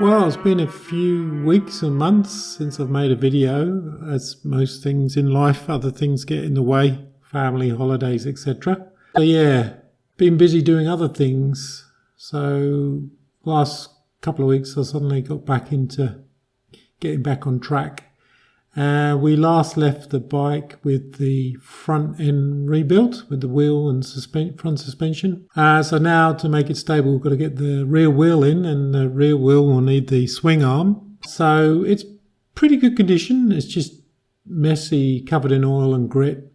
Well, it's been a few weeks and months since I've made a video. As most things in life, other things get in the way, family, holidays, etc. So yeah, been busy doing other things. So last couple of weeks I suddenly got back into getting back on track. We last left the bike with the front end rebuilt with the wheel and front suspension. So now to make it stable, we've got to get the rear wheel in, and the rear wheel will need the swing arm. So it's pretty good condition. It's just messy, covered in oil and grit.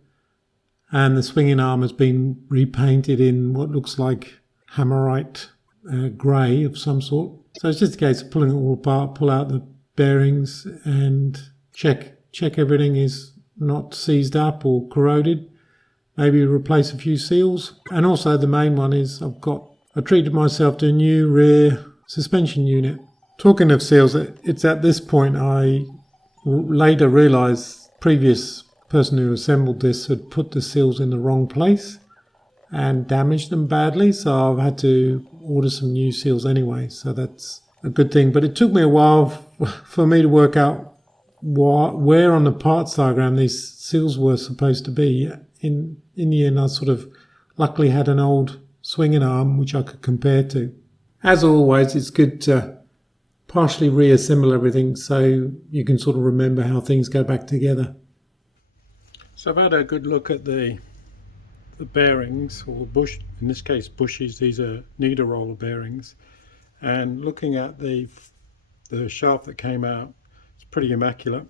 And the swinging arm has been repainted in what looks like hammerite grey of some sort. So it's just a case of pulling it all apart, pull out the bearings and check everything is not seized up or corroded. Maybe replace a few seals. And also the main one is I treated myself to a new rear suspension unit. Talking of seals, it's at this point I later realised previous person who assembled this had put the seals in the wrong place and damaged them badly, so I've had to order some new seals anyway, so that's a good thing. But it took me a while for me to work out where on the parts diagram these seals were supposed to be. In the end, I sort of luckily had an old swinging arm which I could compare to. As always, it's good to partially reassemble everything so you can sort of remember how things go back together. So I've had a good look at the bearings, or bush, in this case bushes. These are Nieder roller bearings, and looking at the shaft that came out, it's pretty immaculate.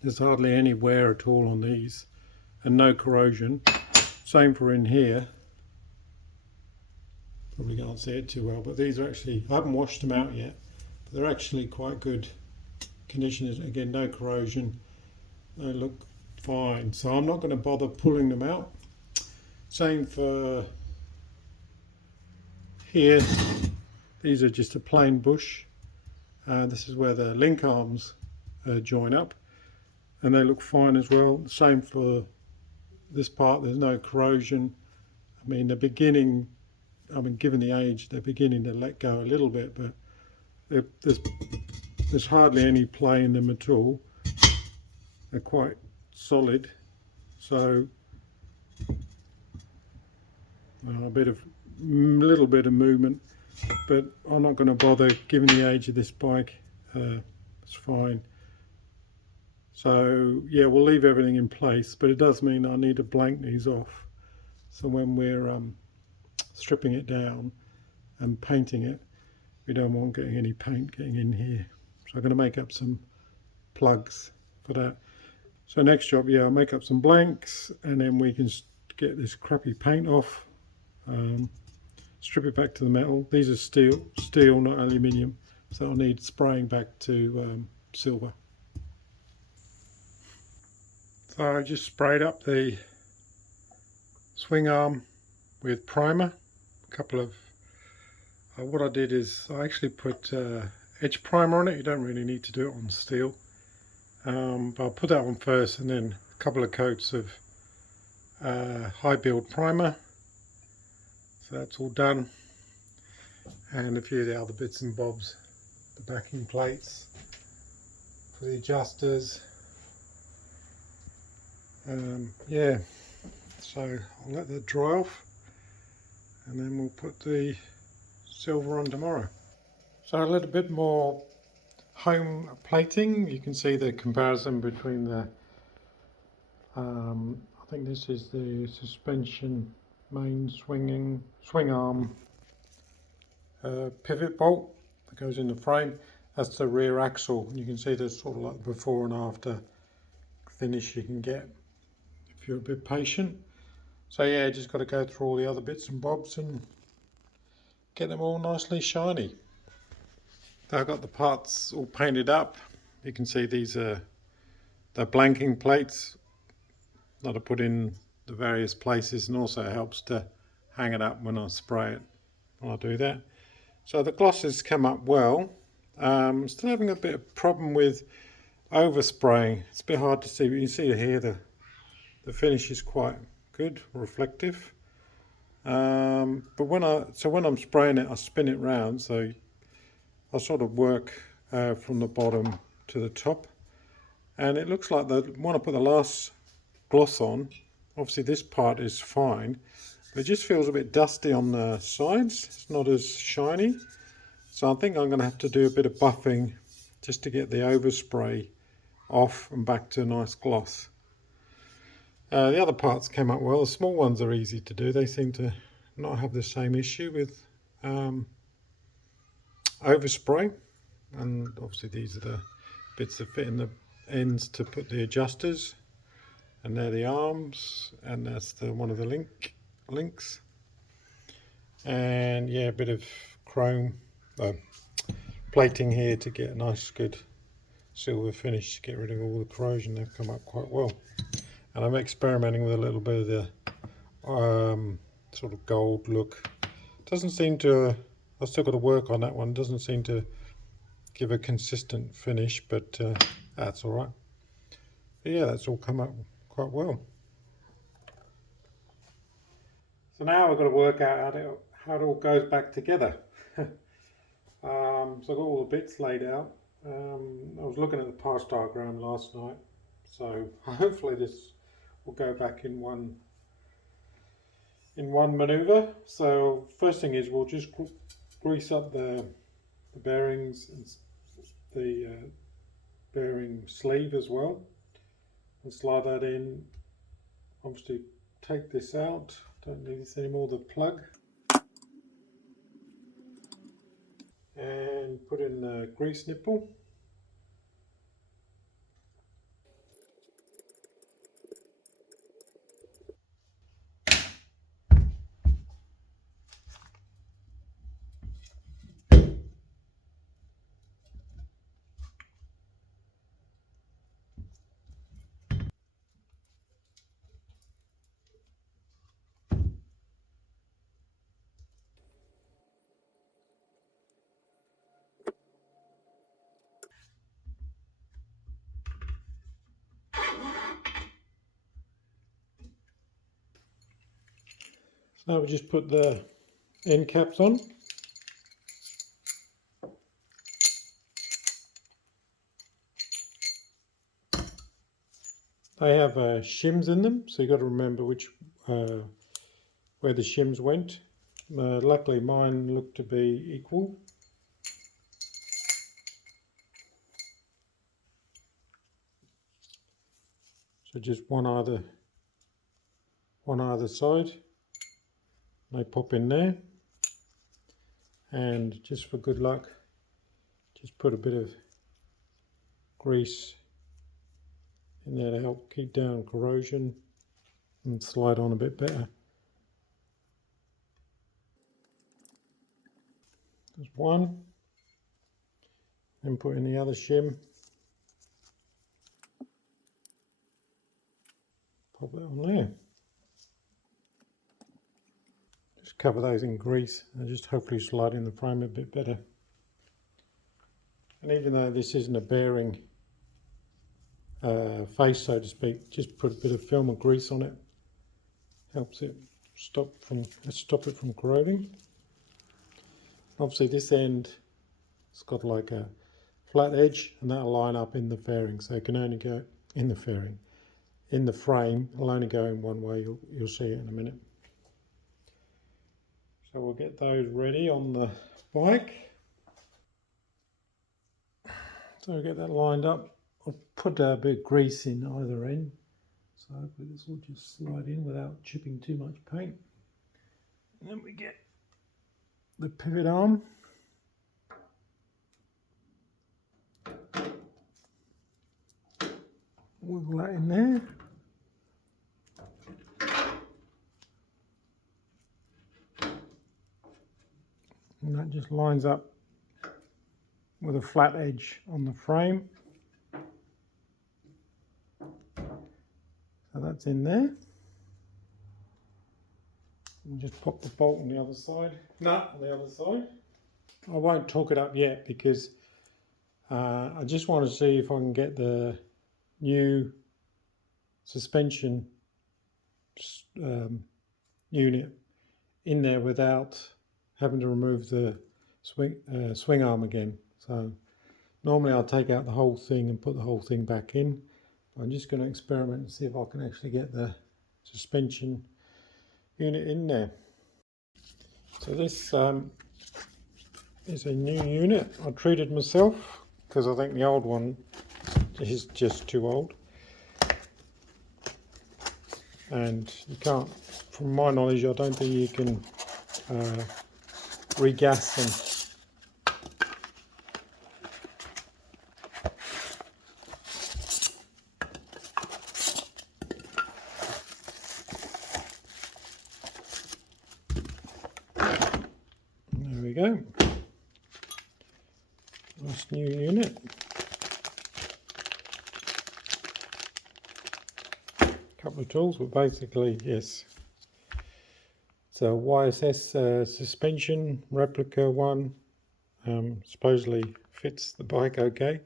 There's hardly any wear at all on these and no corrosion. Same for in here. Probably can't see it too well, but these are actually, I haven't washed them out yet, but they're actually quite good condition. Again, no corrosion, they look fine, so I'm not going to bother pulling them out. Same for here. These are just a plain bush. This is where the link arms join up, and they look fine as well. Same for this part, there's no corrosion. I mean, given the age, they're beginning to let go a little bit, but there's hardly any play in them at all. They're quite solid, so a little bit of movement, but I'm not going to bother given the age of this bike. It's fine. So yeah, we'll leave everything in place, but it does mean I need to blank these off. So when we're stripping it down and painting it, we don't want any paint getting in here. So I'm going to make up some plugs for that. So next job, yeah, I'll make up some blanks, and then we can get this crappy paint off, strip it back to the metal. These are steel, not aluminium, so I'll need spraying back to silver. So I just sprayed up the swing arm with primer. A couple of what I did is I actually put edge primer on it. You don't really need to do it on steel, but I'll put that on first, and then a couple of coats of high build primer. So that's all done, and a few of the other bits and bobs, the backing plates for the adjusters. Yeah, so I'll let that dry off, and then we'll put the silver on tomorrow. So a little bit more home plating. You can see the comparison between the I think this is the suspension main swing arm pivot bolt that goes in the frame. That's the rear axle. You can see there's sort of like before and after finish you can get if you're a bit patient. So yeah, just got to go through all the other bits and bobs and get them all nicely shiny. I've got the parts all painted up. You can see these are the blanking plates that I put in the various places, and also helps to hang it up when I spray it. I'll do that. So the gloss has come up well. Still having a bit of problem with overspraying. It's a bit hard to see, but you can see here the finish is quite good, reflective. But when I'm spraying it, I spin it round, so I'll sort of work from the bottom to the top, and it looks like when I put the last gloss on, obviously this part is fine, but it just feels a bit dusty on the sides. It's not as shiny, so I think I'm going to have to do a bit of buffing just to get the overspray off and back to a nice gloss. The other parts came up well. The small ones are easy to do. They seem to not have the same issue with overspray, and obviously these are the bits that fit in the ends to put the adjusters, and they're the arms, and that's one of the links, and yeah, a bit of chrome plating here to get a nice good silver finish to get rid of all the corrosion. They've come up quite well, and I'm experimenting with a little bit of the sort of gold look. Doesn't seem to, I've still got to work on that one. Doesn't seem to give a consistent finish, but that's all right. But yeah, that's all come up quite well. So now I've got to work out how it all goes back together. So I've got all the bits laid out. I was looking at the parts diagram last night, so hopefully this will go back in one maneuver. So first thing is we'll just grease up the bearings and the bearing sleeve as well, and slide that in. Obviously take this out, don't need this anymore, the plug, and put in the grease nipple. So now we just put the end caps on. They have shims in them, so you've got to remember which where the shims went. Luckily mine looked to be equal. So just one either side. They pop in there, and just for good luck, just put a bit of grease in there to help keep down corrosion and slide on a bit better. There's one, then put in the other shim, pop that on there. Just cover those in grease and just hopefully slide in the frame a bit better. And even though this isn't a bearing face, so to speak, just put a bit of film of grease on it. Helps it stop it from corroding. Obviously this end, it's got like a flat edge, and that'll line up in the fairing, so it can only go in the fairing. In the frame, it'll only go in one way. You'll see it in a minute. So we'll get those ready on the bike. So we'll get that lined up. I'll put a bit of grease in either end, so hopefully this will just slide in without chipping too much paint. And then we get the pivot arm. Wiggle that in there. And that just lines up with a flat edge on the frame. So that's in there. And just pop the bolt on the other side. Nut on the other side. I won't torque it up yet because I just want to see if I can get the new suspension unit in there without having to remove the swing arm again. So normally I'll take out the whole thing and put the whole thing back in. But I'm just going to experiment and see if I can actually get the suspension unit in there. So this is a new unit I treated myself because I think the old one is just too old. And you can't, from my knowledge, I don't think you can regas them. There we go. Nice new unit. Couple of tools, but basically, yes. It's a YSS suspension replica one. Supposedly fits the bike okay.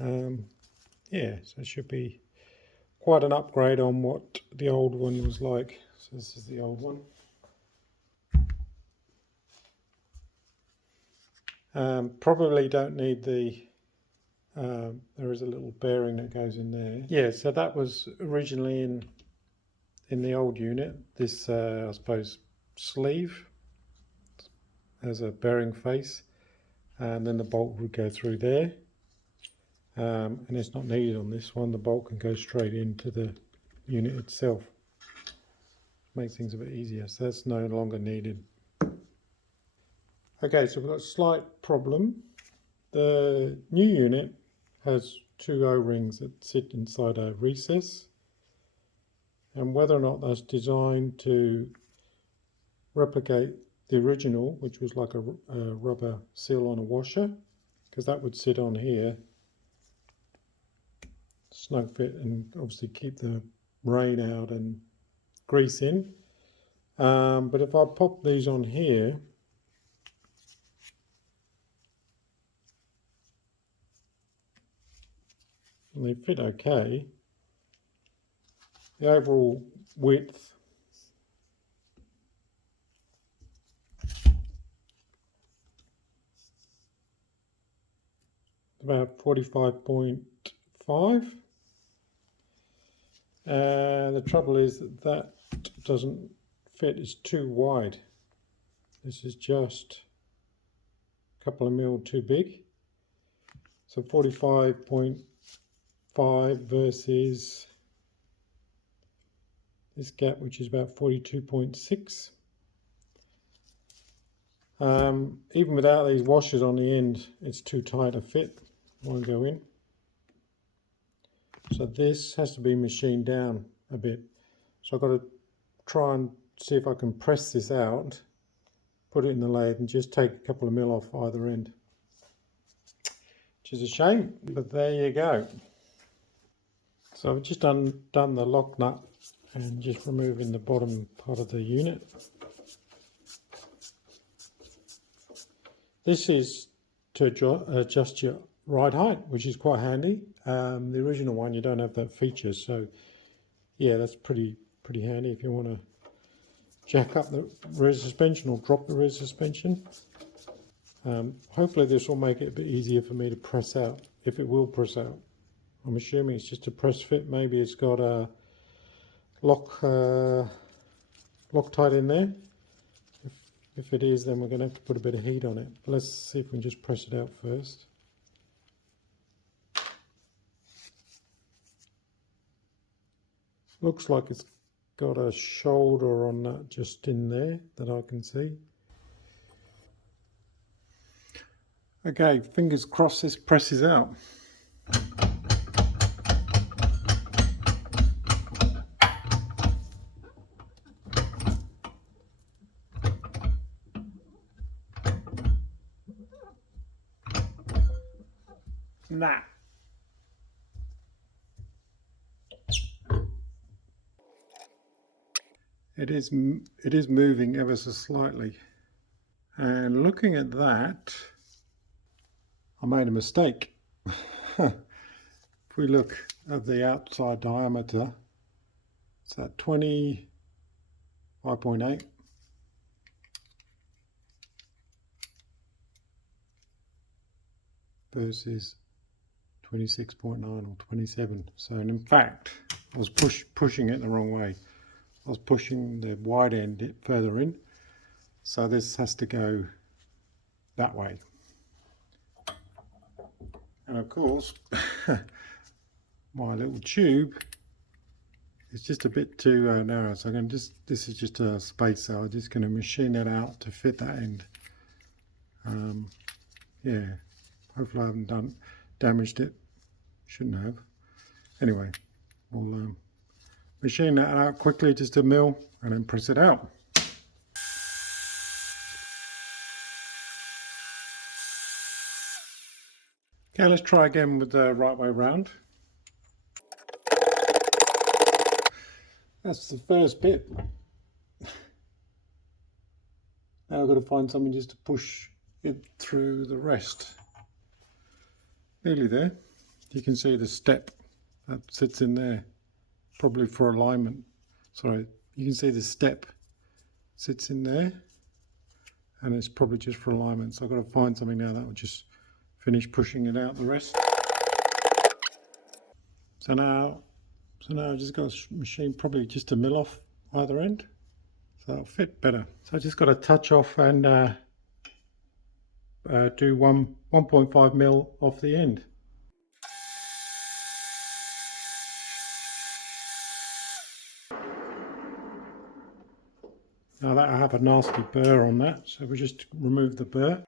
Yeah, so it should be quite an upgrade on what the old one was like. So this is the old one. Probably don't need the, there is a little bearing that goes in there. Yeah, so that was originally in the old unit. This, I suppose, sleeve has a bearing face, and then the bolt would go through there. And it's not needed on this one. The bolt can go straight into the unit itself. Makes things a bit easier, so that's no longer needed. Okay, so we've got a slight problem. The new unit has two O-rings that sit inside a recess, and whether or not that's designed to replicate the original, which was like a rubber seal on a washer, because that would sit on here, snug fit, and obviously keep the rain out and grease in. But if I pop these on here, and they fit okay, the overall width about 45.5, and the trouble is that doesn't fit, it's too wide. This is just a couple of mil too big. So 45.5 versus this gap, which is about 42.6. Even without these washers on the end, it's too tight a fit. Won't go in. So this has to be machined down a bit. So I've got to try and see if I can press this out, put it in the lathe, and just take a couple of mil off either end. Which is a shame, but there you go. So I've just done the lock nut and just removing the bottom part of the unit. This is to adjust your ride height, which is quite handy. The original one, you don't have that feature, so yeah, that's pretty handy if you want to jack up the rear suspension or drop the rear suspension. Hopefully this will make it a bit easier for me to press out, if it will press out. I'm assuming it's just a press fit. Maybe it's got a Loctite in there. If it is, then we're going to have to put a bit of heat on it. But let's see if we can just press it out first. Looks like it's got a shoulder on that just in there that I can see. Okay, fingers crossed this presses out. Nah. It is moving ever so slightly. And looking at that, I made a mistake. If we look at the outside diameter, it's at 25.8. versus 26.9 or 27. So in fact I was pushing it the wrong way. I was pushing the wide end further in, so this has to go that way. And of course my little tube is just a bit too narrow, so I'm going to this is just a spacer. I'm just going to machine that out to fit that end. Yeah, hopefully I haven't damaged it. Shouldn't have. Anyway, we'll machine that out quickly, just a mill, and then press it out. Okay, let's try again with the right way round. That's the first bit. Now I've got to find something just to push it through the rest. Nearly there. You can see the step that sits in there, probably for alignment. Sorry, you can see the step sits in there, and it's probably just for alignment. So I've got to find something now that will just finish pushing it out the rest. So now I've just got to machine probably just a mill off either end, so that'll fit better. So I just got to touch off and do 1.5 mil off the end. Now that I have a nasty burr on that, so we just remove the burr.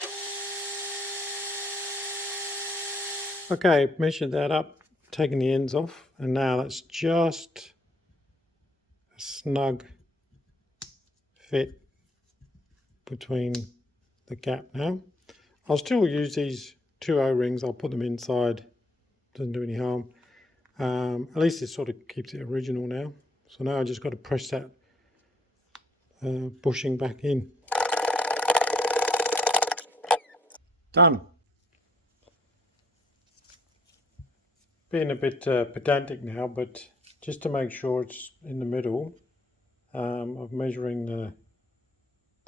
Okay, measured that up, taking the ends off, and now that's just a snug fit between the gap now. I'll still use these two O-rings, I'll put them inside, doesn't do any harm. At least it sort of keeps it original now. So now I just got to press that bushing back in. Done. Being a bit pedantic now, but just to make sure it's in the middle, I'm measuring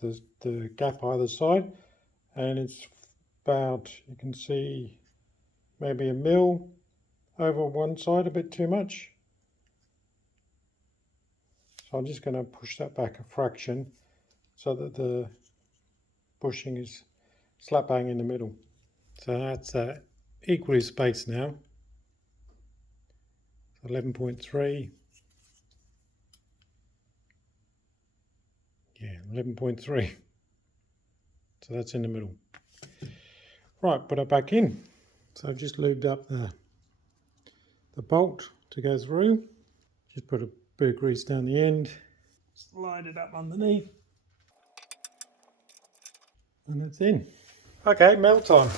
the gap either side, and it's about, you can see, maybe a mil over one side, a bit too much. So I'm just going to push that back a fraction so that the bushing is slap bang in the middle. So that's equally spaced now. 11.3. Yeah, 11.3. So that's in the middle. Right, put it back in. So I've just lubed up the bolt to go through. Just put a bit of grease down the end. Slide it up underneath. And it's in. Okay, melt time.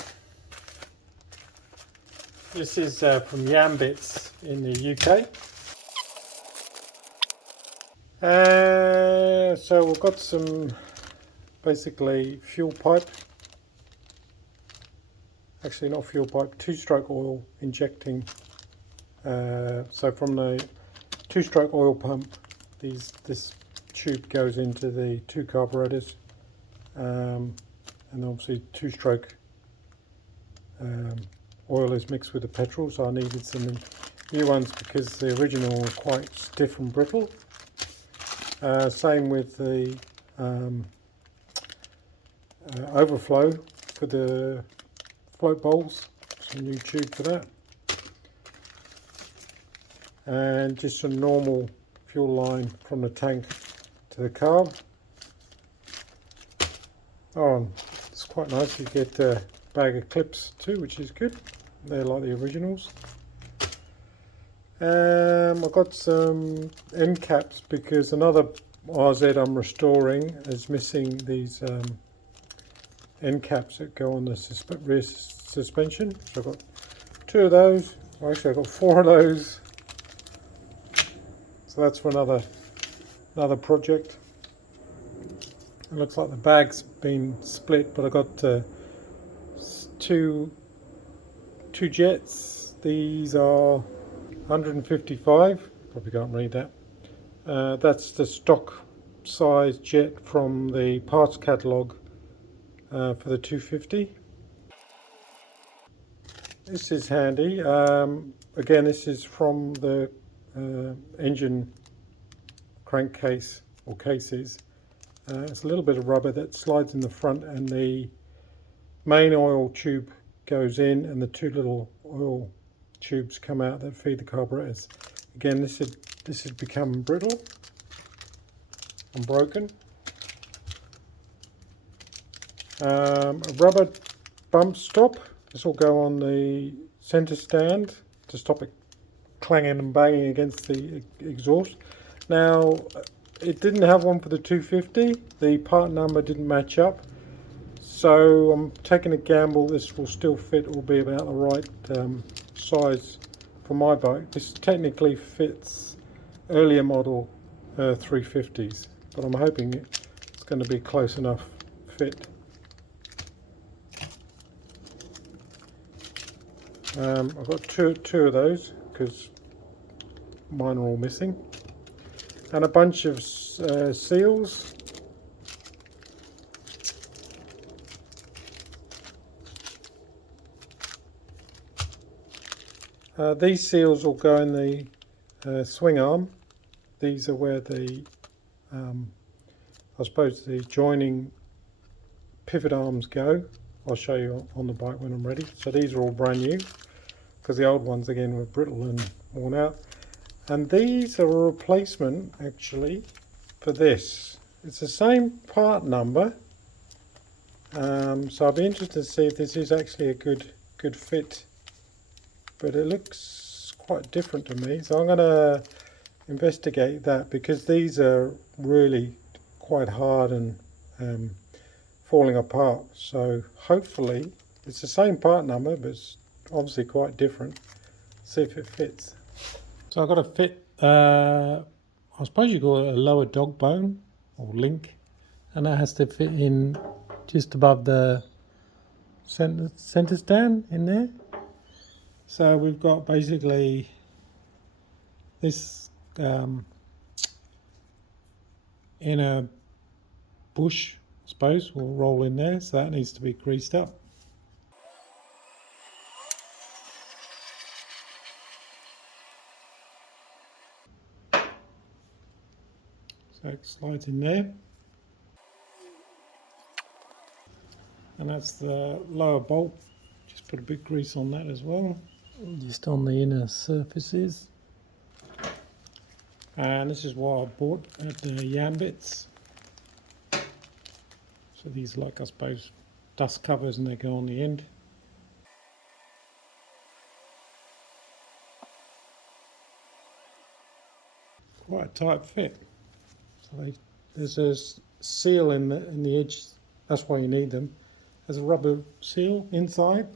This is from Yambits in the UK. So we've got some basically fuel pipe. Actually not fuel pipe, two-stroke oil injecting. So from the two-stroke oil pump, this tube goes into the two carburetors, and obviously two-stroke oil is mixed with the petrol, so I needed some new ones because the original were quite stiff and brittle. Same with the overflow for the float bowls, some new tube for that, and just some normal fuel line from the tank to the carb. Oh, it's quite nice, you get a bag of clips too, which is good. They're like the originals. I've got some end caps because another RZ I'm restoring is missing these end caps that go on the rear suspension. So I've got two of those. Well, actually I've got four of those. So that's for another project. It looks like the bag's been split, but I got two jets. These are 155. Probably can't read that. That's the stock size jet from the parts catalogue for the 250. This is handy. Again, this is from the engine crankcase or cases. It's a little bit of rubber that slides in the front, and the main oil tube goes in, and the two little oil tubes come out that feed the carburetors. Again, this had become brittle and broken. A rubber bump stop. This will go on the center stand to stop it clanging and banging against the exhaust. Now, it didn't have one for the 250. The part number didn't match up, so I'm taking a gamble this will still fit, or be about the right size for my bike. This technically fits earlier model 350s, but I'm hoping it's going to be close enough fit. I've got two of those because mine are all missing, and a bunch of seals. These seals will go in the swing arm. These are where the I suppose the joining pivot arms go. I'll show you on the bike when I'm ready. So these are all brand new, because the old ones again were brittle and worn out. And these are a replacement actually for this. It's the same part number, so I'll be interested to see if this is actually a good fit, but it looks quite different to me, so I'm going to investigate that, because these are really quite hard and falling apart. So hopefully it's the same part number, but it's obviously quite different. See if it fits. So I've got to fit, I suppose you call it a lower dog bone or link, and that has to fit in just above the center stand in there. So we've got basically this inner bush, I suppose, will roll in there, so that needs to be greased up. So it slides in there, and that's the lower bolt. Just put a bit of grease on that as well, just on the inner surfaces. And this is what I bought at the Yambits. So these are like, I suppose, dust covers, and they go on the end. Quite a tight fit. So there's a seal in the edge. That's why you need them. There's a rubber seal inside.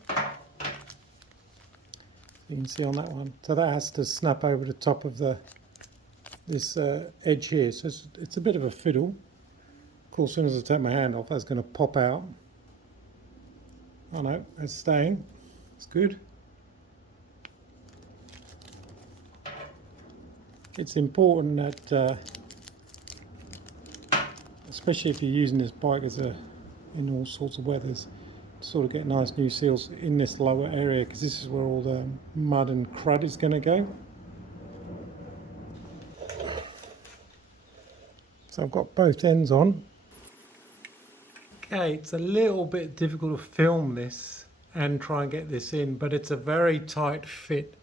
You can see on that one. So that has to snap over the top of this edge here. So it's a bit of a fiddle. Of course, as soon as I take my hand off, that's going to pop out. Oh no, it's staying. It's good. It's important that, especially if you're using this bike in all sorts of weathers, to sort of get nice new seals in this lower area, because this is where all the mud and crud is going to go. So I've got both ends on. Okay, it's a little bit difficult to film this and try and get this in, but it's a very tight fit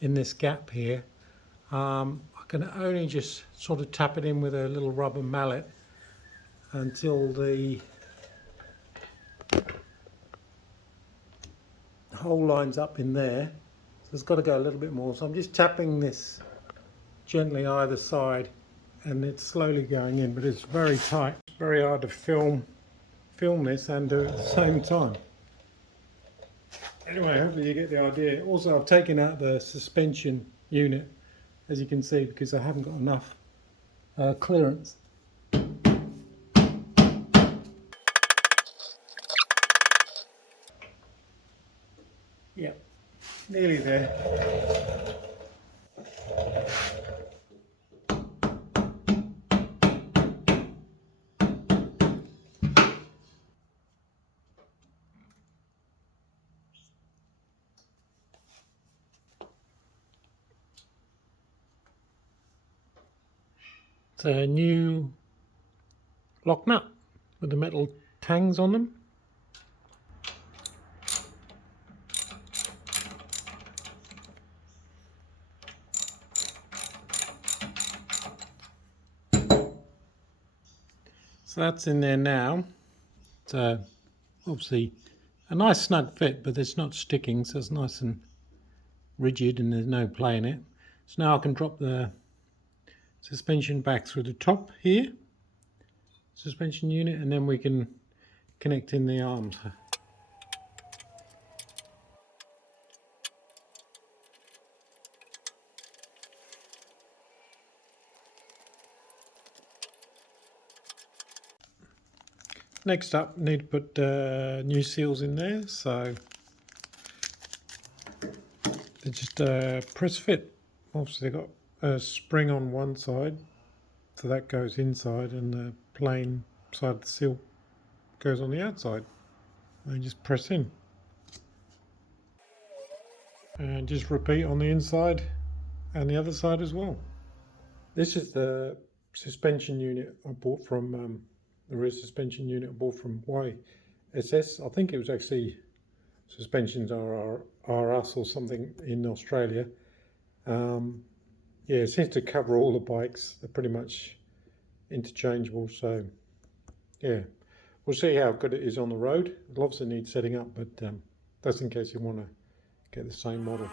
in this gap here. I can only just sort of tap it in with a little rubber mallet until the hole lines up in there. So it's got to go a little bit more. So I'm just tapping this gently either side, and it's slowly going in, but it's very tight. It's very hard to film this and do it at the same time. Anyway, hopefully you get the idea. Also, I've taken out the suspension unit, as you can see, because I haven't got enough clearance. Yep, nearly there. It's a new lock nut with the metal tangs on them. So that's in there now. So obviously a nice snug fit, but it's not sticking, so it's nice and rigid and there's no play in it. So now I can drop the suspension back through the top here, suspension unit, and then we can connect in the arms. Next up, need to put new seals in there, so they're just press fit. Obviously they've got a spring on one side, so that goes inside, and the plain side of the seal goes on the outside. They just press in. And just repeat on the inside and the other side as well. This is the suspension unit I bought from the rear suspension unit I bought from YSS. I think it was actually Suspensions are Us or something in Australia. Yeah, it seems to cover all the bikes. They're pretty much interchangeable. So yeah, we'll see how good it is on the road. It'll obviously need setting up, but that's in case you want to get the same model.